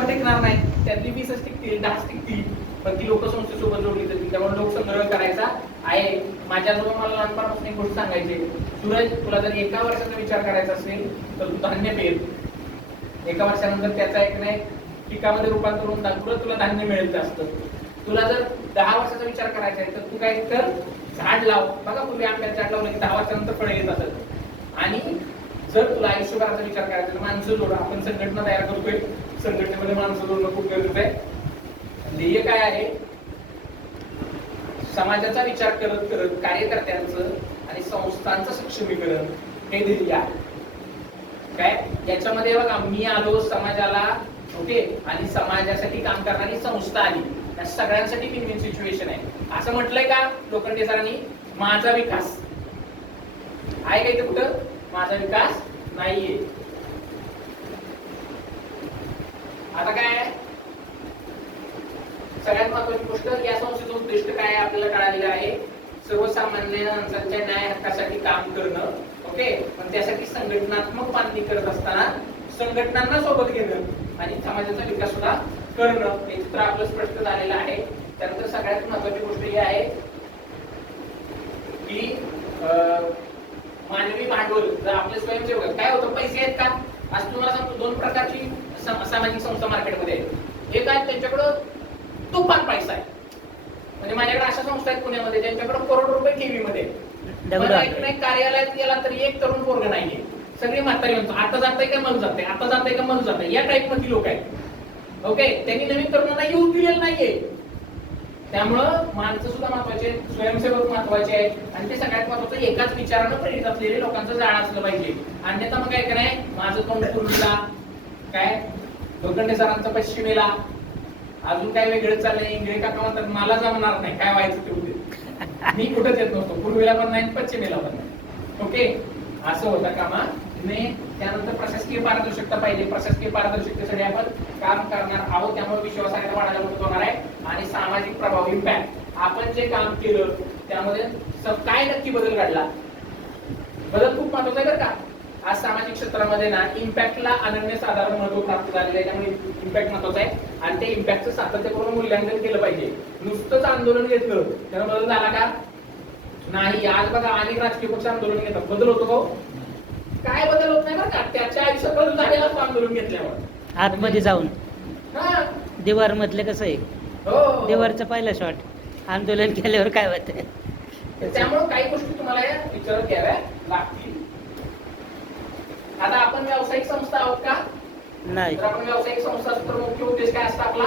टिकणार नाही, त्यातली 20च टिकतील, 10च टिकतील, पण ती लोक संस्थेसोबत जोडली जातील. त्यामुळे लोकसंग्रह करायचा आहे. माझ्या आजोबा मला लहानपणापासून एक गोष्ट सांगायची, सूरज तुला जर एका वर्षाचा विचार करायचा असेल तर तू धान्य पेर, एका वर्षानंतर त्याचा एक नाही पिकामध्ये रूपांतर होऊन पुढे तुला धान्य मिळेल असतं. तुला जर 10 वर्षाचा विचार करायचा आहे तर तू काय कर, झाड लाव. बघा पूर्वी आंब्याचं झाड लावलं की 10 वर्षानंतर फळ येत असत. आणि जर तुला आयुष्यभराचा विचार करायचा तर माणसं जोडा. आपण संघटना तयार करतोय, संघटनेमध्ये माणसं जोडणं खूप गरजेचं आहे. ध्येय काय आहे, समाजाचा विचार करत करत कार्यकर्त्यांचं आणि संस्थांचं सक्षमीकरण हे ध्येय आहे. काय याच्यामध्ये बघा, मी आलो समाजाला, ओके, आणि समाजासाठी काम करणारी संस्था आली, या सगळ्यांसाठी विन विन सिच्युएशन आहे. असं म्हटलंय का लोखंडे सरांनी, माझा विकास आहे का इथे कुठं? माझा विकास नाहीये. आता काय सगळ्यात महत्वाची गोष्ट, या संस्थेचं उद्दिष्ट काय आपल्याला कळालेलं आहे, सर्वसामान्य माणसांच्या न्याय हक्कासाठी काम करणं, ओके. पण त्यासाठी संघटनात्मक बांधणी करत असताना संघटनांना सोबत घेणं आणि समाजाचा विकास सुद्धा करणं, हे चित्र आपलं स्पष्ट झालेलं आहे. त्यानंतर सगळ्यात महत्वाची गोष्ट ही आहे की मानवी भांडवल. जर आपले स्वयंसेवक काय होतं, पैसे आहेत का? आज तुम्हाला सांगतो, 2 प्रकारची सामाजिक संस्था मार्केटमध्ये आहेत. एक आहे त्यांच्याकडं तुफान पैसा आहे, म्हणजे माझ्याकडे अशा संस्था आहेत पुण्यामध्ये ज्यांच्याकडे करोड रुपये ठेवीमध्ये, कार्यालयात गेला तरी एक तरुण पोरग नाहीये, सगळी म्हातारी म्हणतो आता जाते का मग जाते, आता जाते का मग जाते, या टाईप मध्ये लोक आहेत. ओके, त्यांनी नवीन तरुणांना येऊन दिलेलं नाहीये. त्यामुळं माणसं सुद्धा महत्वाचे, स्वयंसेवक महत्वाचे आहेत, आणि ते सगळ्यात महत्वाचं एकाच विचारानं प्रेरित असलेले लोकांचं जाळ असलं पाहिजे. अन्यथा मग काय नाही, माझं तोंड पूर्वीला, काय लोखंडे सरांचं पश्चिमेला, अजून काय वेगळं चाललंय, इंगळे काका म्हणतात मला जमणार नाही, काय व्हायचं ते होते. मी कुठंच येत नसतो, पूर्वेला पण नाही पश्चिमेला पण नाही. ओके, असं होतं कामा नये. त्यानंतर प्रशासकीय पारदर्शकता पाहिजे. प्रशासकीय पारदर्शकतेसाठी आपण काम करणार आहोत, त्यामुळे विश्वासार्हता वाढायला मदत होणार आहे. आणि सामाजिक प्रभाव, इम्पॅक्ट, आपण जे काम केलं त्यामध्ये काय नक्की बदल घडला, बदल खूप महत्वाचा आहे बरं का. आज सामाजिक क्षेत्रामध्ये ना इम्पॅक्टला अनन्यसाधारण महत्व प्राप्त झालेलं आहे, त्यामुळे इम्पॅक्ट महत्वाचा आहे. आणि ते इम्पॅक्टचं सातत्यपूर्ण मूल्यांकन केलं पाहिजे. नुसतंच आंदोलन घेतलं त्याला बदल झाला का? नाही. आज बघा अनेक राजकीय पक्ष आंदोलन घेतात, बदल होतो का? काय बदल होत नाही बरं का. त्याच्या आयुष्यात बदल झालेला आंदोलन घेतल्यावर, आतमध्ये जाऊन दिवार मधले कसं आहे, हो, दिवारचा पहिला शॉट, आंदोलन केल्यावर काय होतं. त्यामुळे काही गोष्टी तुम्हाला विचारात घ्याव्या लागतील. आता आपण व्यावसायिक संस्था आहोत का? नाही. तर आपण व्यावसायिक संस्था असतो तर मुख्य उद्देश काय असतो आपला?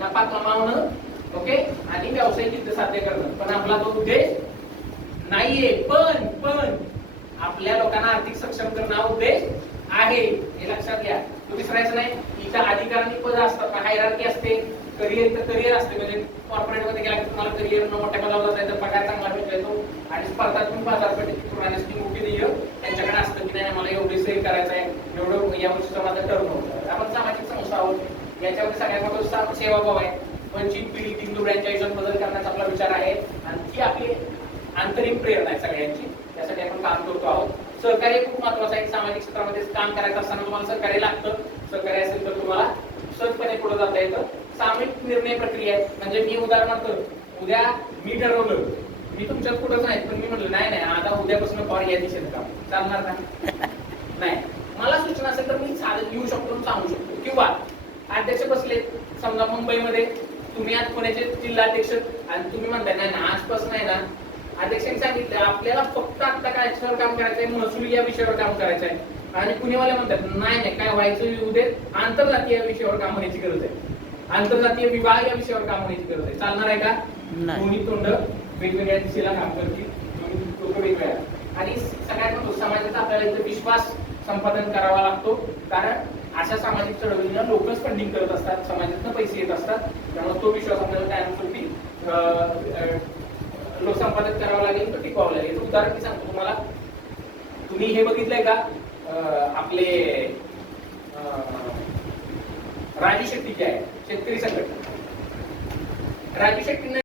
नफा कमावणं, ओके, आणि व्यावसायिक हित साध्य करणं. पण आपला तो उद्देश नाहीये. पण आपल्या लोकांना आर्थिक सक्षम करणं हा उद्देश आहे, हे लक्षात घ्या. तो विसरायचं नाही. इथं अधिकारांनी पद असतात, हायरार्की असते, करिअर असते. म्हणजे कॉर्पोरेट मध्ये गेला की तुम्हाला करिअर मोठ्या पदावर जायचं, पगार चांगला भेटतो, आणि स्पर्धात्मक बाजारपेठेत राहण्यासाठी मुख्य ध्येय त्यांच्याकडे असतं की नाही मला एवढे सेल करायचं आहे, एवढं या वर्षीचं माझं टर्न होतं. आपण सामाजिक संस्था आहोत, याच्यामध्ये सगळ्यात मोठं सेवाभाव आहे. वंचित पिढी दिनदुबळ्यांच्या आयुष्यात बदल करण्याचा आपला विचार आहे, आणि ती आपली आंतरिक प्रेरणा आहे सगळ्यांची. त्यासाठी आपण काम करतो आहोत. सहकार्य खूप महत्वाचं आहे. सामाजिक क्षेत्रामध्ये काम करायचं असताना तुम्हाला सहकार्य लागतं. सहकार्य असेल तर तुम्हाला सहजपणे पुढे जाता येतं. सामूहिक निर्णय प्रक्रिया आहे. म्हणजे मी उदाहरणार्थ उद्या मी ठरवलं, मी तुमच्यात कुठंच नाही, पण मी म्हटलं नाही आता उद्यापासून फॉर या दिशेनं काम चालणार का? नाही. मला सूचना असेल तर मी चालत येऊ शकतो, सांगू शकतो. किंवा अध्यक्ष बसले समजा मुंबईमध्ये, तुम्ही आज पुण्याचे जिल्हाध्यक्ष, आणि तुम्ही म्हणताय नाही ना आजपासून आहे ना, अध्यक्षांनी सांगितलं आपल्याला फक्त आता काय काम करायचंय, महसूल या विषयावर काम करायचं आहे. आणि पुणेवाले म्हणतात नाही काय व्हायचं येऊ दे, आंतरजातीय विषयावर काम होण्याची गरज आहे, आंतरजातीय विवाह या विषयावर काम होण्याची गरज आहे. चालणार आहे का? दोन्ही तोंड वेगवेगळ्या दिशेला काम करतील, दोन्ही लोक वेगवेगळ्या. आणि सगळ्यात महत्त्वाचं, समाजाचा आपल्याला इथं विश्वास संपादन करावा लागतो. कारण अशा सामाजिक चळवळींना लोकच फंडिंग करत असतात, समाजातून पैसे येत असतात. त्यामुळे तो विश्वास आपल्याला कायमस्वरूपी लोकसंपादन करावं लागेल, तर टिकवावं लागेल. उदाहरण मी सांगतो तुम्हाला. तुम्ही हे बघितलंय का आपले राजू शेट्टी जे आहे शेतकरी संघटना, राजू शेट्टीने